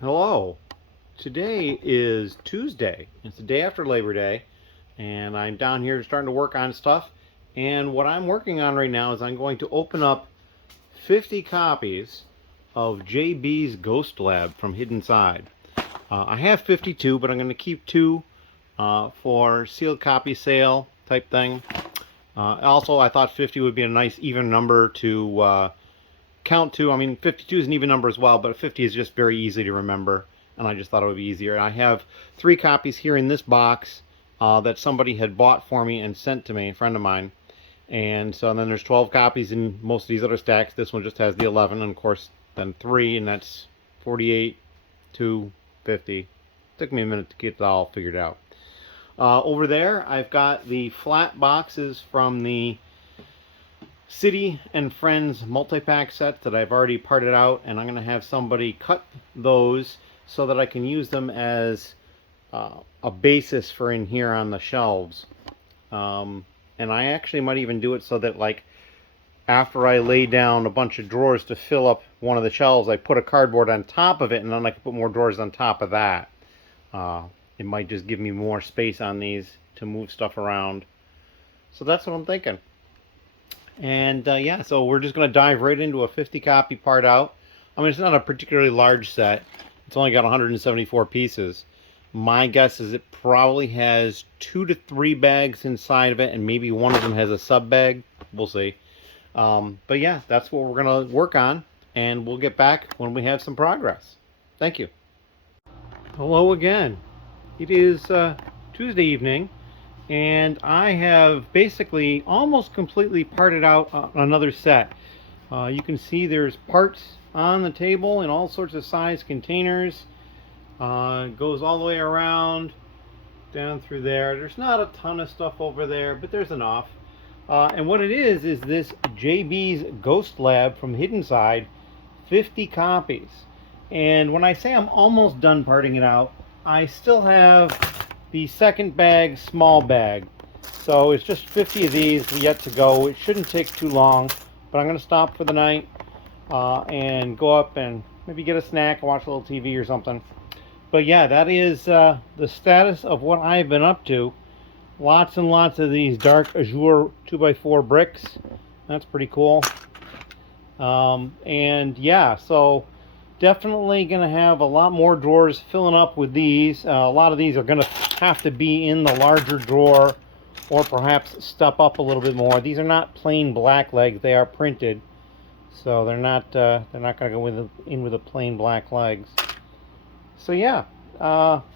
Hello. Today is Tuesday. It's the day after Labor Day, and I'm down here starting to work on stuff. And what I'm working on right now is I'm going to open up 50 copies of JB's Ghost Lab from Hidden Side. I have 52, but I'm going to keep two for sealed copy sale type thing. Also, I thought 50 would be a nice even number to count to. I mean, 52 is an even number as well, but 50 is just very easy to remember, and I just thought it would be easier. I have 3 copies here in this box that somebody had bought for me and sent to me, a friend of mine. And so then there's 12 copies in most of these other stacks. This one just has the 11, and of course then 3, and that's 48, 2, 50. Took me a minute to get it all figured out. Over there, I've got the flat boxes from the City and Friends multi-pack sets that I've already parted out, and I'm going to have somebody cut those so that I can use them as a basis for in here on the shelves. And I actually might even do it so that, like, after I lay down a bunch of drawers to fill up one of the shelves, I put a cardboard on top of it, and then I can put more drawers on top of that. It might just give me more space on these to move stuff around. So that's what I'm thinking. And yeah, so we're just going to dive right into a 50 copy part out. I mean, it's not a particularly large set. It's only got 174 pieces. My guess is it probably has 2 to 3 bags inside of it, and maybe one of them has a sub bag. We'll see. But yeah, that's what we're going to work on, and we'll get back when we have some progress. Thank you. Hello again. It is Tuesday evening, and I have basically almost completely parted out another set. You can see there's parts on the table in all sorts of size containers. Goes all the way around down through there. There's not a ton of stuff over there, but there's enough. And what it is this JB's Ghost Lab from Hidden Side, 50 copies. And when I say I'm almost done parting it out, I still have the second bag, small bag. So it's just 50 of these yet to go. It shouldn't take too long, but I'm going to stop for the night and go up and maybe get a snack, watch a little TV or something. But yeah, that is the status of what I've been up to. Lots and lots of these dark azure 2x4 bricks. That's pretty cool. And yeah, so definitely going to have a lot more drawers filling up with these. A lot of these are going to have to be in the larger drawer, or perhaps step up a little bit more. These are not plain black legs; they are printed, so they're not going to go in with the plain black legs. So yeah,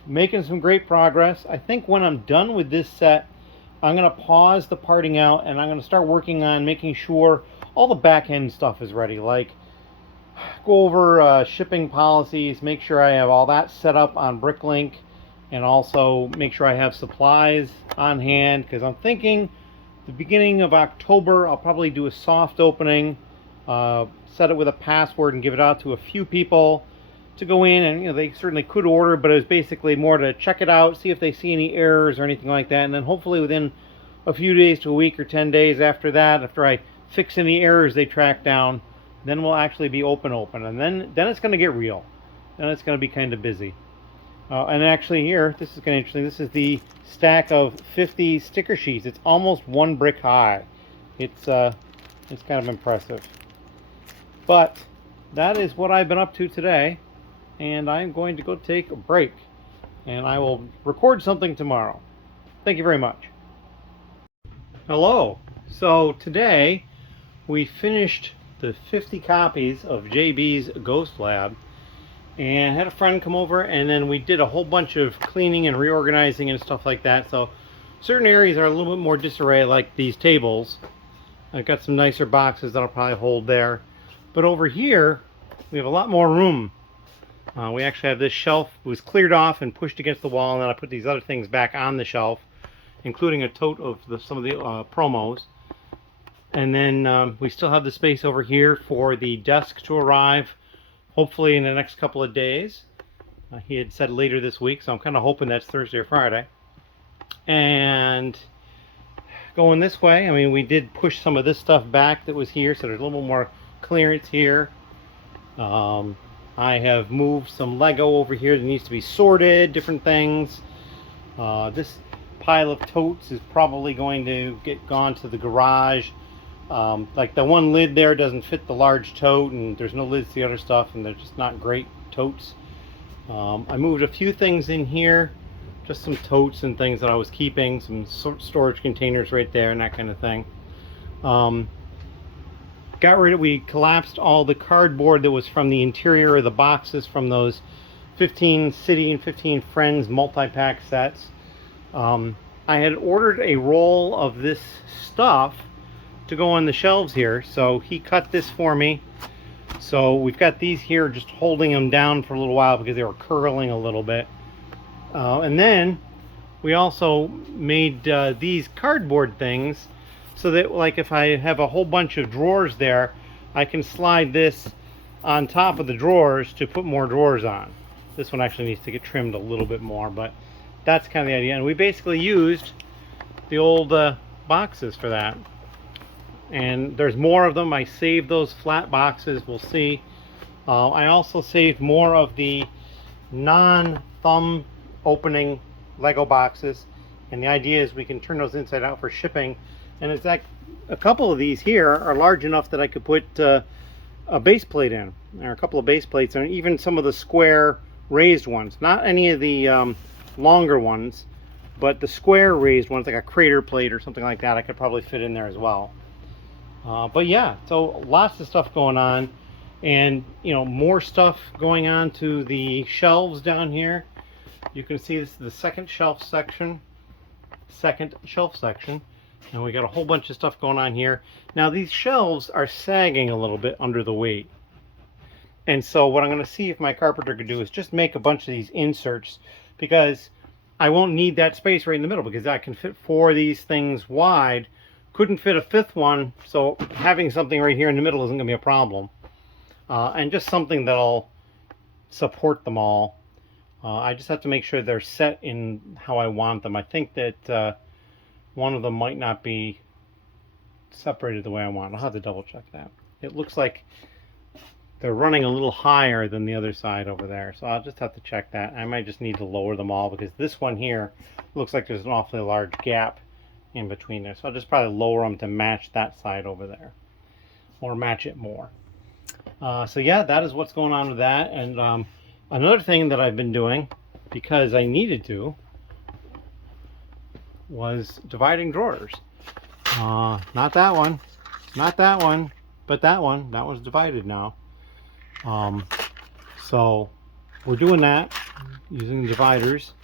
making some great progress. I think when I'm done with this set, I'm going to pause the parting out, and I'm going to start working on making sure all the back end stuff is ready, like go over shipping policies, make sure I have all that set up on Bricklink, and also make sure I have supplies on hand, because I'm thinking the beginning of October I'll probably do a soft opening, set it with a password and give it out to a few people to go in, and they certainly could order, but it was basically more to check it out, see if they see any errors or anything like that, and then hopefully within a few days to a week or 10 days after that, after I fix any errors they track down, then we'll actually be open, and then it's going to get real. Then it's going to be kind of busy. And actually here, this is kind of interesting. This is the stack of 50 sticker sheets. It's almost 1 brick high. It's kind of impressive. But that is what I've been up to today, and I'm going to go take a break, and I will record something tomorrow. Thank you very much. Hello. So today we finished the 50 copies of JB's Ghost Lab, and had a friend come over, and then we did a whole bunch of cleaning and reorganizing and stuff like that. So certain areas are a little bit more disarray, like these tables. I've got some nicer boxes that'll probably hold there, but over here we have a lot more room. We actually have this shelf was cleared off and pushed against the wall, and then I put these other things back on the shelf, including a tote of some of the promos. And then we still have the space over here for the desk to arrive, hopefully in the next couple of days. He had said later this week, so I'm kind of hoping that's Thursday or Friday. And going this way, I mean, we did push some of this stuff back that was here, so there's a little bit more clearance here. I have moved some Lego over here that needs to be sorted, different things. This pile of totes is probably going to get gone to the garage. Like the one lid there doesn't fit the large tote, and there's no lids to the other stuff, and they're just not great totes. I moved a few things in here, just some totes and things that I was keeping, some storage containers right there and that kind of thing. We collapsed all the cardboard that was from the interior of the boxes from those 15 City and 15 Friends multi-pack sets. I had ordered a roll of this stuff to go on the shelves here, so he cut this for me. So we've got these here just holding them down for a little while because they were curling a little bit. And then we also made these cardboard things so that, like, if I have a whole bunch of drawers there, I can slide this on top of the drawers to put more drawers on. This one actually needs to get trimmed a little bit more, but that's kind of the idea. And we basically used the old boxes for that. And there's more of them. I saved those flat boxes. We'll see. I also saved more of the non-thumb opening Lego boxes. And the idea is we can turn those inside out for shipping. And in fact, a couple of these here are large enough that I could put a base plate in. There are a couple of base plates, and even some of the square raised ones. Not any of the longer ones, but the square raised ones, like a crater plate or something like that, I could probably fit in there as well. But yeah, so lots of stuff going on, and you know, more stuff going on to the shelves down here. You can see this is the second shelf section, and we got a whole bunch of stuff going on here. Now these shelves are sagging a little bit under the weight, and so what I'm going to see if my carpenter could do is just make a bunch of these inserts, because I won't need that space right in the middle, because I can fit 4 of these things wide. Couldn't fit a 5th one, so having something right here in the middle isn't going to be a problem. And just something that'll support them all. I just have to make sure they're set in how I want them. I think that one of them might not be separated the way I want. I'll have to double check that. It looks like they're running a little higher than the other side over there, so I'll just have to check that. I might just need to lower them all, because this one here looks like there's an awfully large gap in between there, so I'll just probably lower them to match that side over there, or match it more. So yeah, that is what's going on with that. And another thing that I've been doing, because I needed to, was dividing drawers. Not that one, not that one, but that one. That one's divided now. So we're doing that using dividers.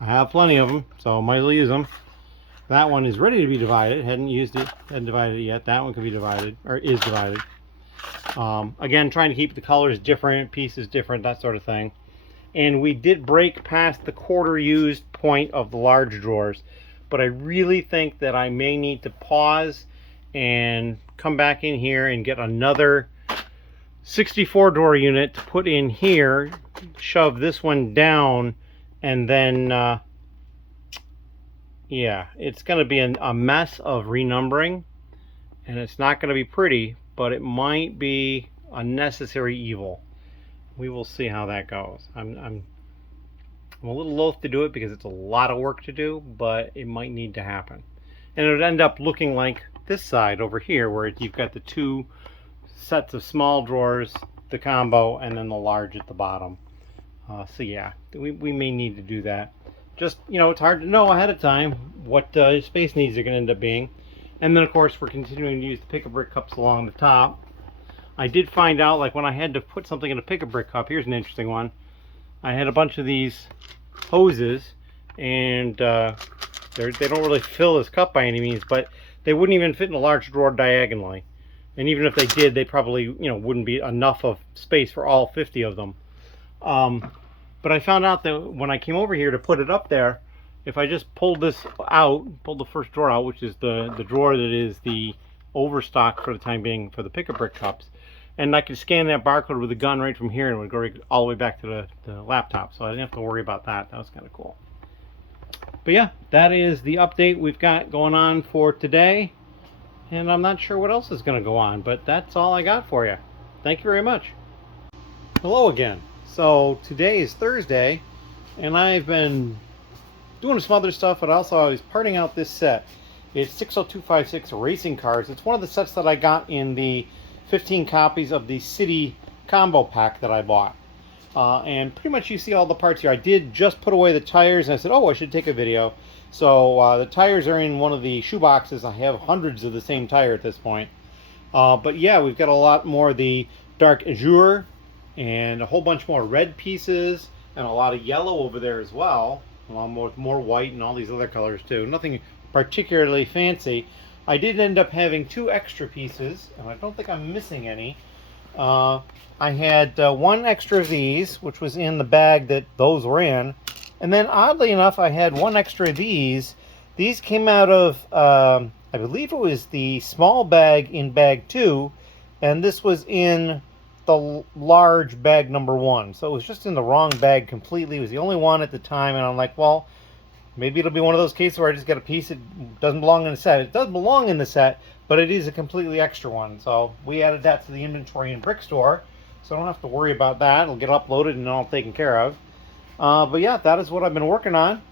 I have plenty of them, so I might as well use them. That one is ready to be divided. Hadn't used it, hadn't divided it yet. That one can be divided, or is divided. Again, trying to keep the colors different, pieces different, that sort of thing. And we did break past the quarter used point of the large drawers, but I really think that I may need to pause and come back in here and get another 64 drawer unit to put in here, shove this one down, and then yeah, it's going to be a mess of renumbering, and it's not going to be pretty, but it might be a necessary evil. We will see how that goes. I'm a little loath to do it because it's a lot of work to do, but it might need to happen. And it would end up looking like this side over here, where you've got the 2 sets of small drawers, the combo, and then the large at the bottom. So yeah, we may need to do that. Just, you know, it's hard to know ahead of time what space needs are going to end up being. And then, of course, we're continuing to use the pick-a-brick cups along the top. I did find out, like, when I had to put something in a pick-a-brick cup, here's an interesting one. I had a bunch of these hoses, and they don't really fill this cup by any means, but they wouldn't even fit in a large drawer diagonally. And even if they did, they probably, you know, wouldn't be enough of space for all 50 of them. But I found out that when I came over here to put it up there, if I just pulled this out, pulled the first drawer out, which is the drawer that is the overstock for the time being for the pick-a-brick cups, and I could scan that barcode with a gun right from here, and it would go all the way back to the laptop, so I didn't have to worry about that. That was kind of cool. But yeah, that is the update we've got going on for today, and I'm not sure what else is going to go on, but that's all I got for you. Thank you very much. Hello again. So today is Thursday, and I've been doing some other stuff, but also I was parting out this set. It's 60256 racing cars. It's one of the sets that I got in the 15 copies of the City combo pack that I bought. And pretty much you see all the parts here. I did just put away the tires, and I said, oh, I should take a video. So the tires are in one of the shoe boxes. I have hundreds of the same tire at this point. But yeah, we've got a lot more of the dark azure, and a whole bunch more red pieces, and a lot of yellow over there as well, along with more white and all these other colors too. Nothing particularly fancy. I did end up having 2 extra pieces, and I don't think I'm missing any. I had 1 extra of these, which was in the bag that those were in, and then oddly enough I had 1 extra of these. These came out of, I believe it was the small bag in bag 2, and this was in the large bag number 1, so it was just in the wrong bag completely. It was the only one at the time, and I'm like, well, maybe it'll be one of those cases where I just get a piece that doesn't belong in the set. It does belong in the set, but it is a completely extra one, so we added that to the inventory in Brick Store, so I don't have to worry about that. It'll get uploaded and all taken care of. But yeah, that is what I've been working on,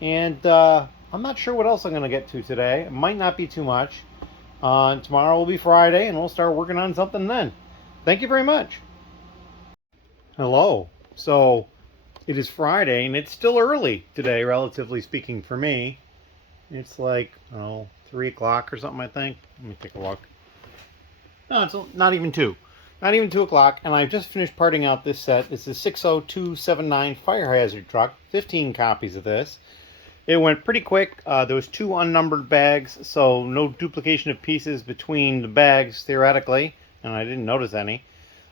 and I'm not sure what else I'm going to get to today. It might not be too much. Tomorrow will be Friday, and we'll start working on something then. Thank you very much. Hello. So it is Friday, and it's still early today, relatively speaking, for me. It's like, 3 o'clock or something, I think. Let me take a look. No, it's not even 2. Not even 2 o'clock, and I've just finished parting out this set. This is 60279 fire hazard truck. 15 copies of this. It went pretty quick. There was 2 unnumbered bags, so no duplication of pieces between the bags, theoretically. And I didn't notice any.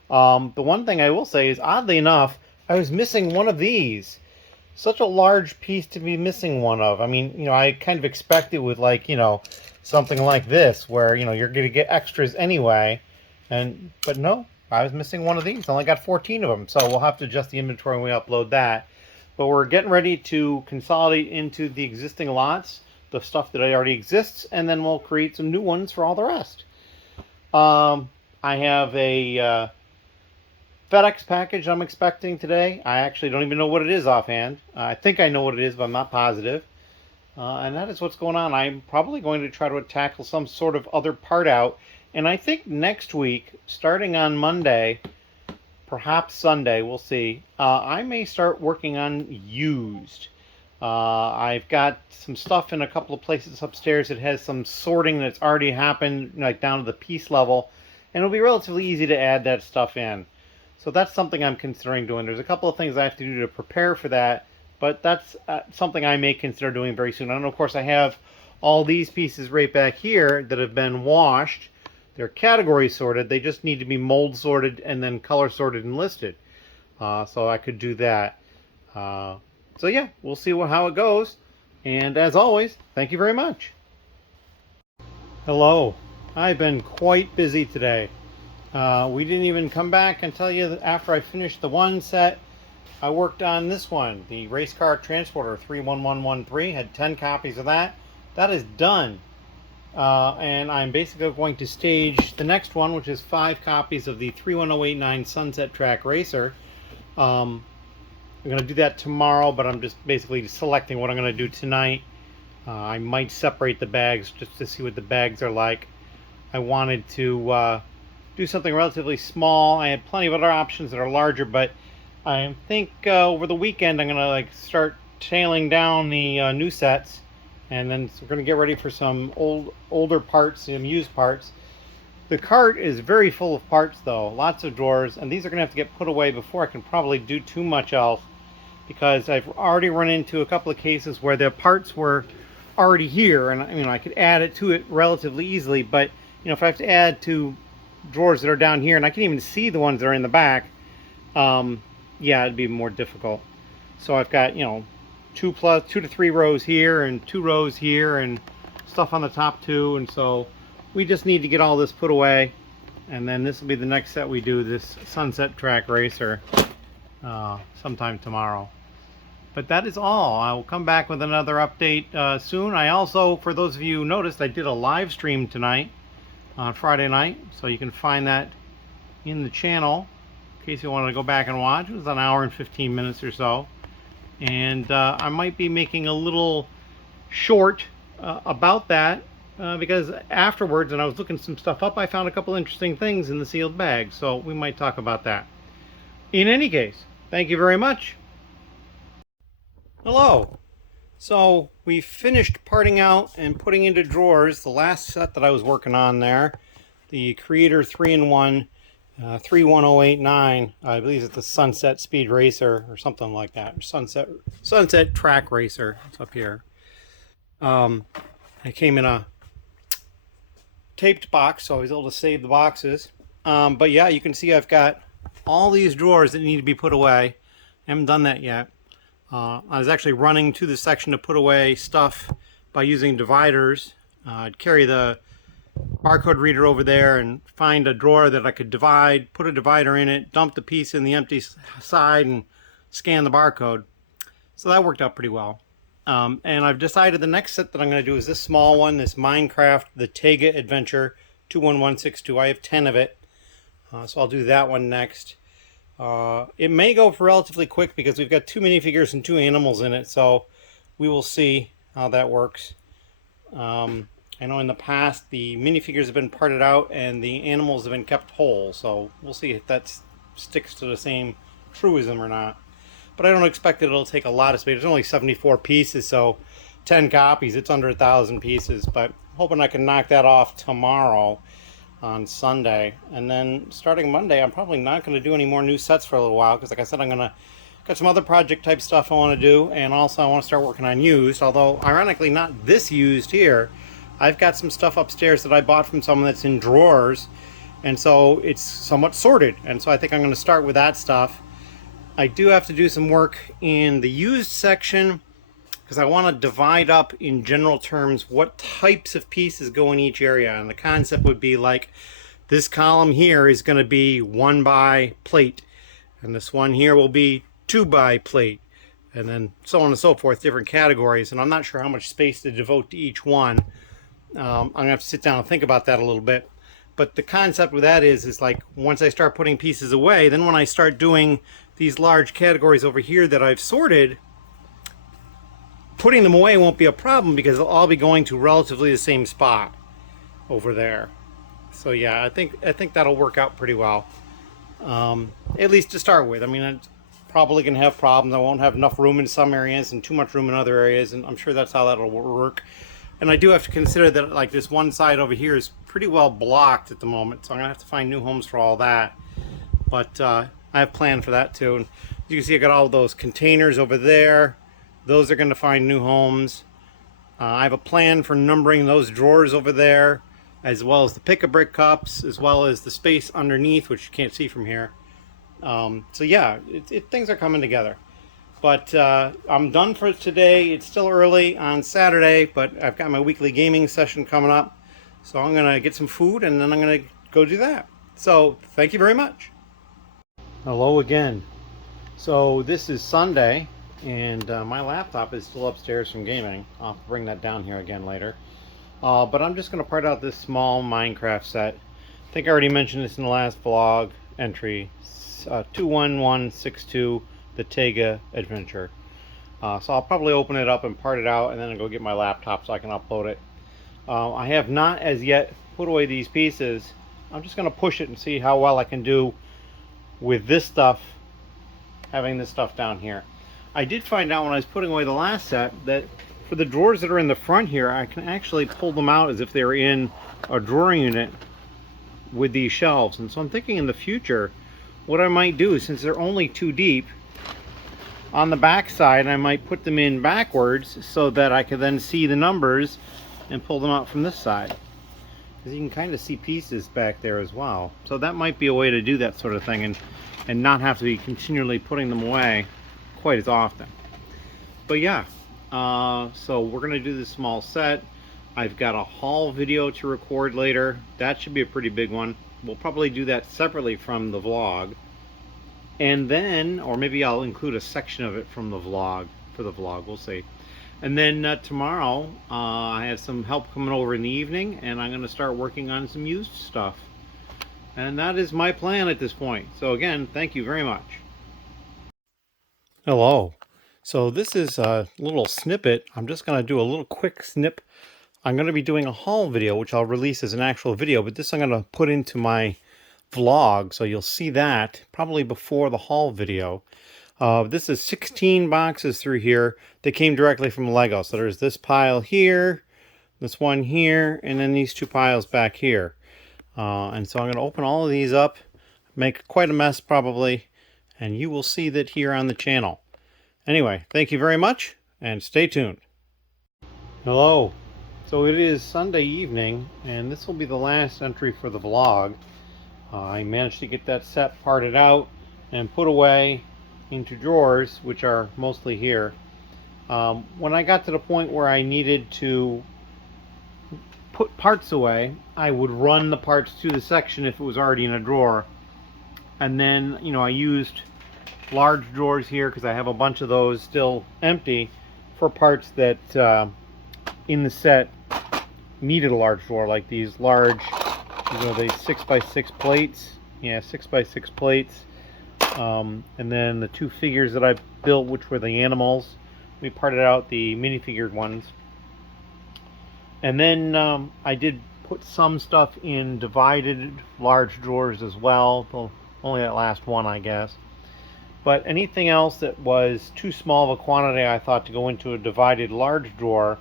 The one thing I will say is, oddly enough, I was missing one of these. Such a large piece to be missing one of. I mean, I kind of expected with, like, something like this, where, you're going to get extras anyway. But no, I was missing one of these. I only got 14 of them, so we'll have to adjust the inventory when we upload that. But we're getting ready to consolidate into the existing lots, the stuff that already exists, and then we'll create some new ones for all the rest. I have a FedEx package I'm expecting today. I actually don't even know what it is offhand. I think I know what it is, but I'm not positive. And that is what's going on. I'm probably going to try to tackle some sort of other part out. And I think next week, starting on Monday, perhaps Sunday, we'll see, I may start working on used. I've got some stuff in a couple of places upstairs that has some sorting that's already happened, like down to the piece level. And it'll be relatively easy to add that stuff in. So that's something I'm considering doing. There's a couple of things I have to do to prepare for that, but that's something I may consider doing very soon. And of course I have all these pieces right back here that have been washed. They're category sorted. They just need to be mold sorted and then color sorted and listed. So I could do that. So yeah, we'll see how it goes. And as always, thank you very much. Hello. I've been quite busy today. We didn't even come back and tell you that after I finished the one set, I worked on this one, the Race Car Transporter 31113. Had 10 copies of that. That is done. And I'm basically going to stage the next one, which is 5 copies of the 31089 Sunset Track Racer. I'm going to do that tomorrow, but I'm just basically selecting what I'm going to do tonight. I might separate the bags just to see what the bags are like. I wanted to do something relatively small. I had plenty of other options that are larger, but I think over the weekend I'm going to start tailing down the new sets, and then we're going to get ready for some older parts, some used parts. The cart is very full of parts though, lots of drawers, and these are going to have to get put away before I can probably do too much else, because I've already run into a couple of cases where the parts were already here, and I could add it to it relatively easily, but if I have to add 2 drawers that are down here, and I can even see the ones that are in the back, yeah, it'd be more difficult. So I've got, 2 to 3 rows here, and 2 rows here, and stuff on the top too, and so we just need to get all this put away, and then this will be the next set we do, this Sunset Track Racer, sometime tomorrow. But that is all. I will come back with another update soon. I also, for those of you who noticed, I did a live stream tonight on Friday night, so you can find that in the channel. in case you wanted to go back and watch. It was an hour and 15 minutes or so. And I might be making a little short about that because afterwards, and I was looking some stuff up, I found a couple interesting things in the sealed bag. So we might talk about that. In any case, thank you very much. Hello. So we finished parting out and putting into drawers the last set that I was working on there. The Creator 3-in-1 31089. I believe it's the Sunset Speed Racer or something like that. Sunset Track Racer. It's up here. It came in a taped box, so I was able to save the boxes. But yeah, you can see I've got all these drawers that need to be put away. I haven't done that yet. I was actually running to the section to put away stuff by using dividers. I'd carry the barcode reader over there and find a drawer that I could divide, put a divider in it, dump the piece in the empty side, and scan the barcode. So that worked out pretty well. And I've decided the next set that I'm going to do is this small one, this Minecraft, the Tega Adventure 21162. I have 10 of it, so I'll do that one next. It may go for relatively quick because we've got 2 minifigures and 2 animals in it, so we will see how that works. I know in the past the minifigures have been parted out and the animals have been kept whole, so we'll see if that sticks to the same truism or not. But I don't expect that it'll take a lot of space. There's only 74 pieces, so 10 copies, it's under 1,000 pieces, but hoping I can knock that off tomorrow on Sunday. And then starting Monday, I'm probably not going to do any more new sets for a little while because, like I said, I'm going to got some other project type stuff I want to do, and also I want to start working on used, although ironically not this used here. I've got some stuff upstairs that I bought from someone that's in drawers, and so it's somewhat sorted, and so I think I'm going to start with that stuff. I do have to do some work in the used section because I want to divide up in general terms what types of pieces go in each area, and the concept would be like this column here is going to be 1 by plate, and this one here will be 2 by plate, and then so on and so forth, different categories, and I'm not sure how much space to devote to each one. I'm gonna have to sit down and think about that a little bit, but the concept with that is like once I start putting pieces away, then when I start doing these large categories over here that I've sorted, putting them away won't be a problem because they'll all be going to relatively the same spot over there. So yeah, I think that'll work out pretty well, at least to start with. I mean, I'm probably gonna have problems. I won't have enough room in some areas and too much room in other areas, and I'm sure that's how that'll work. And I do have to consider that like this one side over here is pretty well blocked at the moment, so I'm gonna have to find new homes for all that. But I have planned for that too. And you can see I got all those containers over there. Those are gonna find new homes. I have a plan for numbering those drawers over there, as well as the pick-a-brick cups, as well as the space underneath, which you can't see from here. So yeah, things are coming together. But I'm done for today. It's still early on Saturday, but I've got my weekly gaming session coming up. So I'm going to get some food and then I'm going to go do that. So thank you very much. Hello again. So this is Sunday and my laptop is still upstairs from gaming. I'll bring that down here again later. But I'm just going to part out this small Minecraft set. I think I already mentioned this in the last vlog entry. 21162. The Tega Adventure. So I'll probably open it up and part it out and then I'll go get my laptop so I can upload it. I have not as yet put away these pieces. I'm just going to push it and see how well I can do with this stuff, having this stuff down here. I did find out when I was putting away the last set that for the drawers that are in the front here, I can actually pull them out as if they were in a drawer unit with these shelves. And so I'm thinking in the future what I might do, since they're only 2 deep, on the back side I might put them in backwards so that I can then see the numbers and pull them out from this side, because you can kind of see pieces back there as well. So that might be a way to do that sort of thing and not have to be continually putting them away quite as often. But yeah, so we're gonna do this small set. I've got a haul video to record later. That should be a pretty big one. We'll probably do that separately from the vlog. And then, or maybe I'll include a section of it from the vlog, for the vlog, we'll see. And then tomorrow, I have some help coming over in the evening, and I'm going to start working on some used stuff. And that is my plan at this point. So again, thank you very much. Hello. So this is a little snippet. I'm just going to do a little quick snip. I'm going to be doing a haul video, which I'll release as an actual video, but this I'm going to put into my vlog, so you'll see that probably before the haul video. This is 16 boxes through here. They came directly from Lego. So there's this pile here, this one here, and then these two piles back here. And so I'm going to open all of these up, make quite a mess probably, and you will see that here on the channel. Anyway, thank you very much, and stay tuned. Hello. So it is Sunday evening, and this will be the last entry for the vlog. I managed to get that set parted out and put away into drawers, which are mostly here. When I got to the point where I needed to put parts away, I would run the parts to the section if it was already in a drawer. And then, I used large drawers here because I have a bunch of those still empty for parts that in the set needed a large drawer, like these large, the 6x6 plates. Yeah, 6x6 plates. And then the two figures that I built, which were the animals. We parted out the minifigured ones. And then I did put some stuff in divided large drawers as well. Only that last one, I guess. But anything else that was too small of a quantity, I thought, to go into a divided large drawer,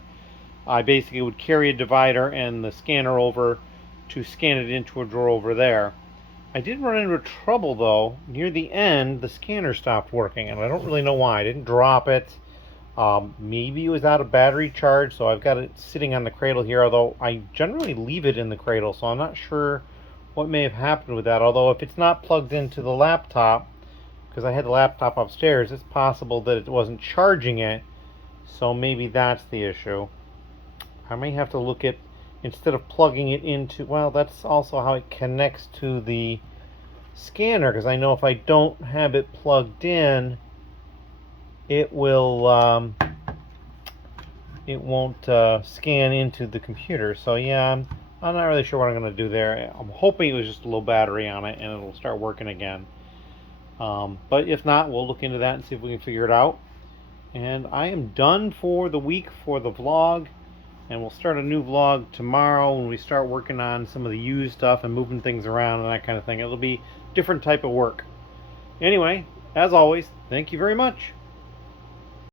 I basically would carry a divider and the scanner over to scan it into a drawer over there. I did run into trouble, though. Near the end, the scanner stopped working, and I don't really know why. I didn't drop it. Maybe it was out of battery charge, so I've got it sitting on the cradle here, although I generally leave it in the cradle, so I'm not sure what may have happened with that. Although if it's not plugged into the laptop, because I had the laptop upstairs, it's possible that it wasn't charging it, so maybe that's the issue. I may have to look at, instead of plugging it into, well, that's also how it connects to the scanner, because I know if I don't have it plugged in, it will it won't scan into the computer. So yeah, I'm not really sure what I'm going to do there. I'm hoping it was just a low battery on it and it'll start working again. But if not, we'll look into that and see if we can figure it out. And I am done for the week for the vlog, and we'll start a new vlog tomorrow when we start working on some of the used stuff and moving things around and that kind of thing. It'll be different type of work. Anyway, as always, thank you very much.